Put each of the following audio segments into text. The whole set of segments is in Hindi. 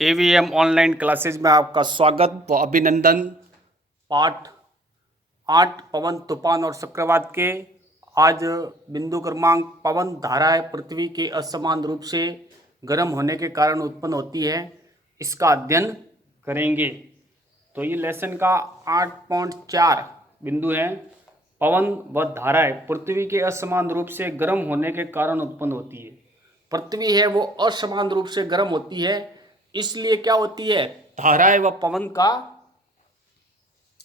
एवीएम ऑनलाइन क्लासेज में आपका स्वागत व अभिनंदन। पाठ 8 पवन तूफान और चक्रवात के आज बिंदु क्रमांक पवन धाराएं पृथ्वी के असमान रूप से गर्म होने के कारण उत्पन्न होती है, इसका अध्ययन करेंगे। तो ये लेसन का 8.4 बिंदु है। पवन व धाराएं पृथ्वी के असमान रूप से गर्म होने के कारण उत्पन्न होती है। पृथ्वी है वो असमान रूप से गर्म होती है, इसलिए क्या होती है, धाराएं व पवन का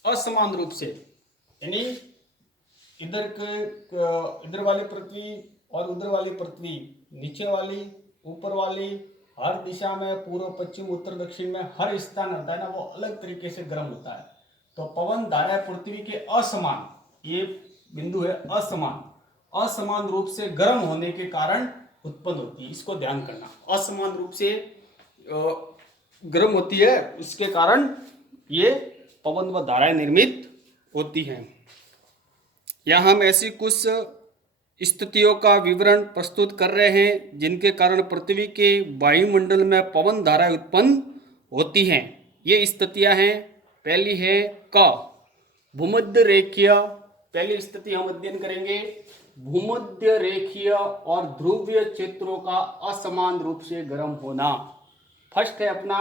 असमान रूप से, यानी इधर वाली पृथ्वी और उधर वाली पृथ्वी, नीचे वाली ऊपर वाली, हर दिशा में, पूर्व पश्चिम उत्तर दक्षिण में हर स्थान होता है ना, वो अलग तरीके से गर्म होता है। तो पवन धाराएं पृथ्वी के असमान, ये बिंदु है असमान रूप से गर्म होने के कारण उत्पन्न होती है। इसको ध्यान करना, असमान रूप से गर्म होती है, इसके कारण ये पवन व धाराएं निर्मित होती हैं। यहाँ हम ऐसी कुछ स्थितियों का विवरण प्रस्तुत कर रहे हैं जिनके कारण पृथ्वी के वायुमंडल में पवन धाराएं उत्पन्न होती हैं। ये स्थितियां हैं, पहली है क भूमध्य रेखीय। पहली स्थिति हम अध्ययन करेंगे, भूमध्य रेखीय और ध्रुवीय क्षेत्रों का असमान रूप से गर्म होना। फर्स्ट है अपना,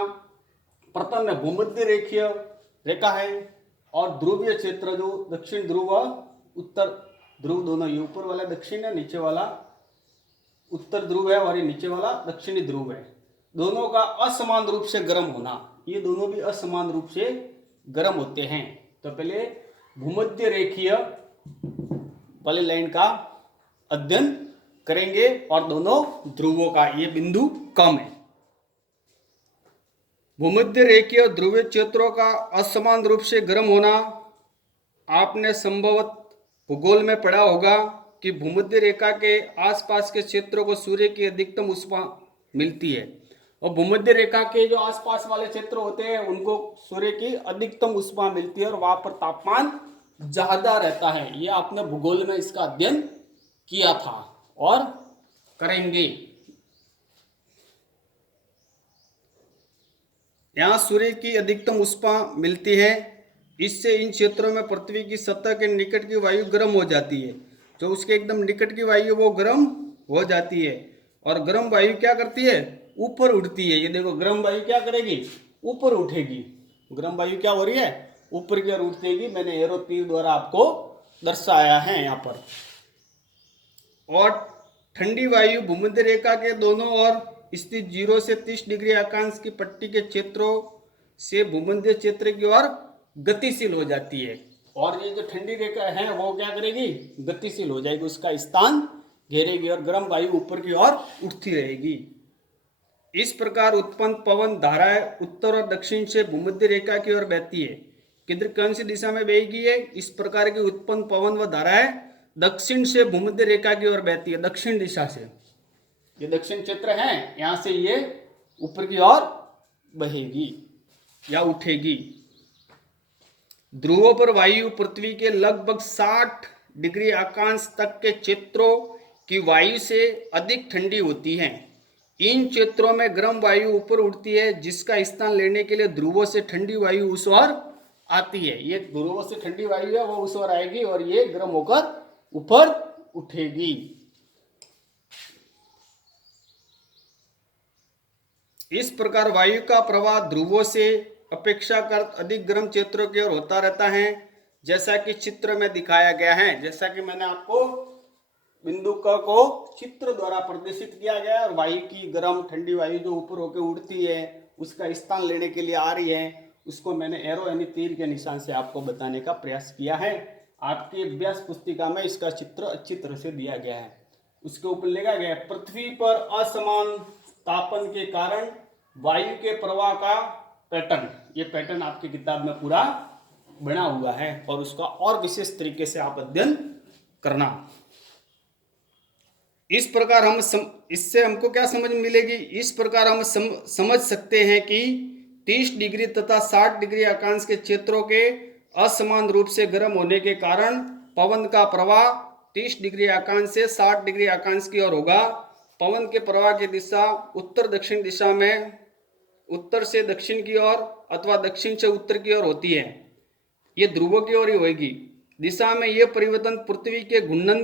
प्रथम है भूमध्य रेखीय रेखा है और ध्रुवीय क्षेत्र, जो दक्षिण ध्रुव उत्तर ध्रुव दोनों, ये ऊपर वाला दक्षिण है, नीचे वाला उत्तर ध्रुव है और ये नीचे वाला दक्षिणी ध्रुव है। दोनों का असमान रूप से गर्म होना, ये दोनों भी असमान रूप से गर्म होते हैं। तो पहले भूमध्य रेखीय वाली लाइन का अध्ययन करेंगे और दोनों ध्रुवों का, ये बिंदु कम है। भूमध्य रेखीय और ध्रुवीय क्षेत्रों का असमान रूप से गर्म होना, आपने संभवत भूगोल में पढ़ा होगा कि भूमध्य रेखा के आसपास के क्षेत्रों को सूर्य की अधिकतम ऊष्मा मिलती है और भूमध्य रेखा के जो आसपास वाले क्षेत्र होते हैं उनको सूर्य की अधिकतम ऊष्मा मिलती है और वहां पर तापमान ज्यादा रहता है। ये आपने भूगोल में इसका अध्ययन किया था और करेंगे। यहाँ सूर्य की अधिकतम ऊष्मा मिलती है, इससे इन क्षेत्रों में पृथ्वी की सतह के निकट की वायु गर्म हो जाती है। जो उसके एकदम निकट की वायु वो गर्म हो जाती है और गर्म वायु क्या करती है, ऊपर उठती है। ये देखो, गर्म वायु क्या करेगी, ऊपर उठेगी। गर्म वायु क्या हो रही है, ऊपर की ओर उठेगी। मैंने एरो तीर द्वारा आपको दर्शाया है यहाँ पर। और ठंडी वायु भूमध्य रेखा के दोनों ओर स्थित 0 से 30 डिग्री अक्षांश की पट्टी के क्षेत्रों से भूमध्य क्षेत्र की ओर गतिशील हो जाती है और ये जो ठंडी रेखा है वो क्या करेगी, गतिशील हो जाएगी, उसका स्थान घेरेगी और गर्म वायु ऊपर की ओर उठती रहेगी। इस प्रकार उत्पन्न पवन धाराएं उत्तर और दक्षिण से भूमध्य रेखा की ओर बहती है। किधर, कौन सी दिशा में बहेगी है, इस प्रकार की उत्पन्न पवन व धाराएं दक्षिण से भूमध्य रेखा की ओर बहती है, दक्षिण दिशा से। ये दक्षिण क्षेत्र है, यहां से ये ऊपर की ओर बहेगी या उठेगी। ध्रुवों पर वायु पृथ्वी के लगभग 60 डिग्री अक्षांश तक के क्षेत्रों की वायु से अधिक ठंडी होती है। इन क्षेत्रों में गर्म वायु ऊपर उठती है, जिसका स्थान लेने के लिए ध्रुवों से ठंडी वायु उस ओर आती है। ये ध्रुवों से ठंडी वायु है वो उस ओर आएगी और ये गर्म होकर ऊपर उठेगी। इस प्रकार वायु का प्रवाह ध्रुवों से अपेक्षाकृत अधिक गर्म क्षेत्रों की ओर होता रहता है, जैसा कि चित्र में दिखाया गया है। जैसा कि मैंने आपको बिंदु क को चित्र द्वारा प्रदर्शित किया गया है और वायु की गर्म ठंडी वायु जो ऊपर होकर उड़ती है, उसका स्थान लेने के लिए आ रही है, उसको मैंने एरो यानी तीर के निशान से आपको बताने का प्रयास किया है। आपकी अभ्यास पुस्तिका में इसका चित्र अच्छी तरह से दिया गया है। उसके ऊपर लिखा गया है, पृथ्वी पर असमान तापन के कारण वायु के प्रवाह का पैटर्न। ये पैटर्न आपकी किताब में पूरा बना हुआ है और उसका और विशेष तरीके से आप अध्ययन करना। इस प्रकार हम इससे हमको क्या समझ मिलेगी, इस प्रकार हम समझ सकते हैं कि 30 डिग्री तथा 60 डिग्री अक्षांश के क्षेत्रों के असमान रूप से गर्म होने के कारण पवन का प्रवाह 30 डिग्री अक्षांश से 60 डिग्री अक्षांश की ओर होगा। पवन के प्रवाह की दिशा उत्तर दक्षिण दिशा में उत्तर से दक्षिण की ओर अथवा दक्षिण से उत्तर की ओर होती है, ये ध्रुवों की ओर ही होगी। दिशा में ये परिवर्तन पृथ्वी के घूर्णन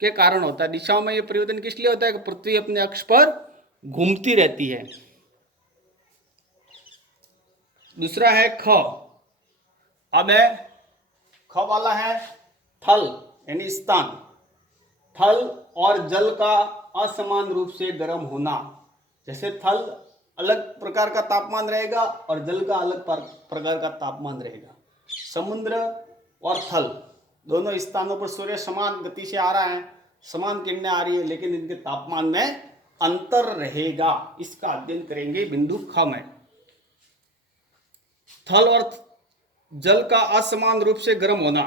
के कारण होता है। दिशाओं में ये परिवर्तन किस लिए होता है कि पृथ्वी अपने अक्ष पर घूमती रहती है। दूसरा है ख। अब है ख वाला है थल यानी स्थान। थल और जल का असमान रूप से गर्म होना। जैसे थल अलग प्रकार का तापमान रहेगा और जल का अलग प्रकार का तापमान रहेगा। समुद्र और थल दोनों स्थानों पर सूर्य समान गति से आ रहा है, समान किरणें आ रही है, लेकिन इनके तापमान में अंतर रहेगा। इसका अध्ययन करेंगे बिंदु ख में। थल और जल का असमान रूप से गर्म होना।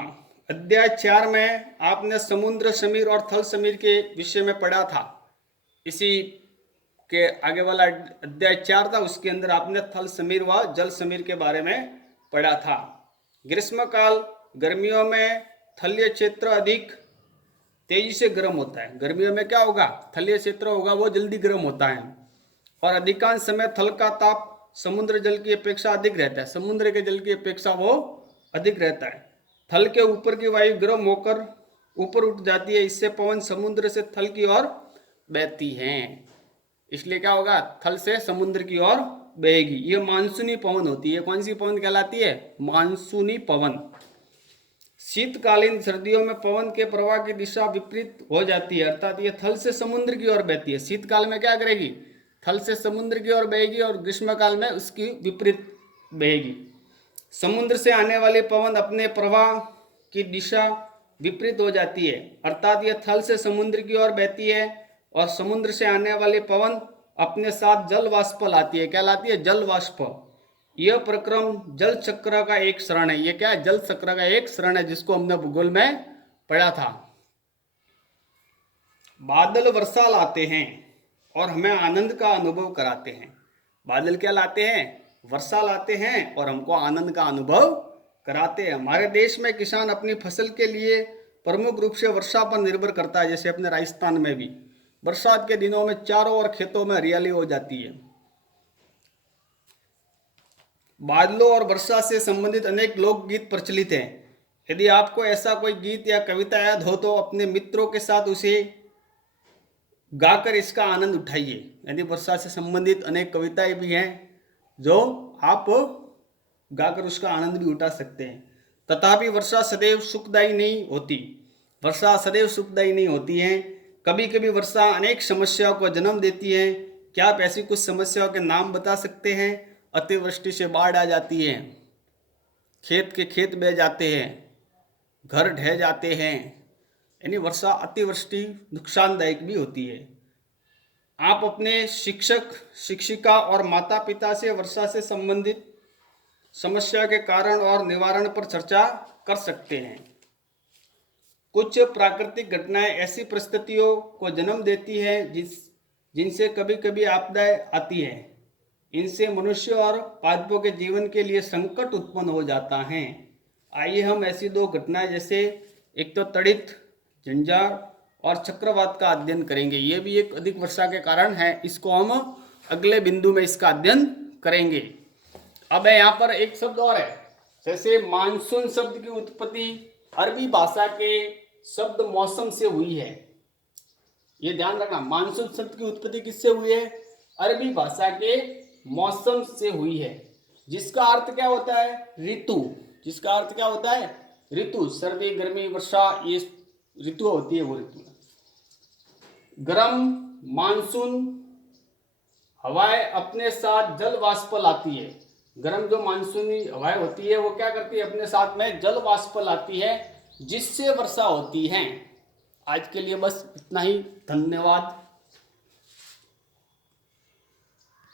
अध्याय 4 में आपने समुद्र समीर और थल समीर के विषय में पढ़ा था। इसी के आगे वाला अध्याय 4 था, उसके अंदर आपने थल समीर व जल समीर के बारे में पढ़ा था। ग्रीष्म काल गर्मियों में थलीय क्षेत्र अधिक तेजी से गर्म होता है। गर्मियों में क्या होगा, थलीय क्षेत्र होगा वो जल्दी गर्म होता है और अधिकांश समय थल का ताप समुद्र जल की अपेक्षा अधिक रहता है। समुद्र के जल की अपेक्षा वो अधिक रहता है। थल के ऊपर की वायु गर्म होकर ऊपर उठ जाती है, इससे पवन समुद्र से थल की ओर बहती है। इसलिए क्या होगा, थल से समुद्र की ओर बहेगी। ये मानसूनी पवन होती है। कौन सी पवन कहलाती है, मानसूनी पवन। शीतकालीन सर्दियों में पवन के प्रवाह की दिशा विपरीत हो जाती है, अर्थात ये थल से समुद्र की ओर बहती है। शीतकाल में क्या करेगी, थल से समुद्र की ओर बहेगी और ग्रीष्म काल में उसकी विपरीत बहेगी। समुद्र से आने वाली पवन अपने प्रवाह की दिशा विपरीत हो जाती है, अर्थात यह थल से समुद्र की ओर बहती है और समुद्र से आने वाली पवन अपने साथ जल वाष्प लाती है। क्या लाती है, जल वाष्प। यह प्रक्रम जल चक्र का एक चरण है। ये क्या है, जल चक्र का एक चरण है, जिसको हमने भूगोल में पढ़ा था। बादल वर्षा लाते हैं और हमें आनंद का अनुभव कराते हैं। बादल क्या लाते हैं, वर्षा लाते हैं और हमको आनंद का अनुभव कराते हैं। हमारे देश में किसान अपनी फसल के लिए प्रमुख रूप से वर्षा पर निर्भर करता है। जैसे अपने राजस्थान में भी बरसात के दिनों में चारों ओर खेतों में हरियाली हो जाती है। बादलों और वर्षा से संबंधित अनेक लोकगीत प्रचलित हैं। यदि आपको ऐसा कोई गीत या कविता याद हो तो अपने मित्रों के साथ उसे गाकर इसका आनंद उठाइए। यदि वर्षा से संबंधित अनेक कविताएं भी हैं जो आप गाकर उसका आनंद भी उठा सकते हैं। तथापि वर्षा सदैव सुखदायी नहीं होती। वर्षा सदैव सुखदायी नहीं होती है। कभी कभी वर्षा अनेक समस्याओं को जन्म देती है। क्या आप ऐसी कुछ समस्याओं के नाम बता सकते हैं? अतिवृष्टि से बाढ़ आ जाती है, खेत के खेत बह जाते हैं, घर ढह जाते हैं। यानी वर्षा अतिवृष्टि नुकसानदायक भी होती है। आप अपने शिक्षक, शिक्षिका और माता पिता से वर्षा से संबंधित समस्या के कारण और निवारण पर चर्चा कर सकते हैं। कुछ प्राकृतिक घटनाएं ऐसी परिस्थितियों को जन्म देती हैं जिनसे कभी कभी आपदाएं आती हैं। इनसे मनुष्य और पादपों के जीवन के लिए संकट उत्पन्न हो जाता है। आइए हम ऐसी दो घटनाएं, जैसे एक तो तड़ित, झंझार और चक्रवात का अध्ययन करेंगे। ये भी एक अधिक वर्षा के कारण है। इसको हम अगले बिंदु में इसका अध्ययन करेंगे। अब यहाँ पर एक शब्द और है, जैसे मानसून शब्द की उत्पत्ति अरबी भाषा के शब्द मौसम से हुई है। ये ध्यान रखना, मानसून शब्द की उत्पत्ति किससे हुई है? अरबी भाषा के मौसम से हुई है, जिसका अर्थ क्या होता है? ऋतु। जिसका अर्थ क्या होता है? ऋतु। सर्दी, गर्मी, वर्षा, ये ऋतु होती है। वो ऋतु गर्म मानसून हवाएं अपने साथ जल वाष्प लाती है। गर्म जो मानसूनी हवाएं होती है वो क्या करती है? अपने साथ में जल वाष्प लाती है, जिससे वर्षा होती है। आज के लिए बस इतना ही। धन्यवाद।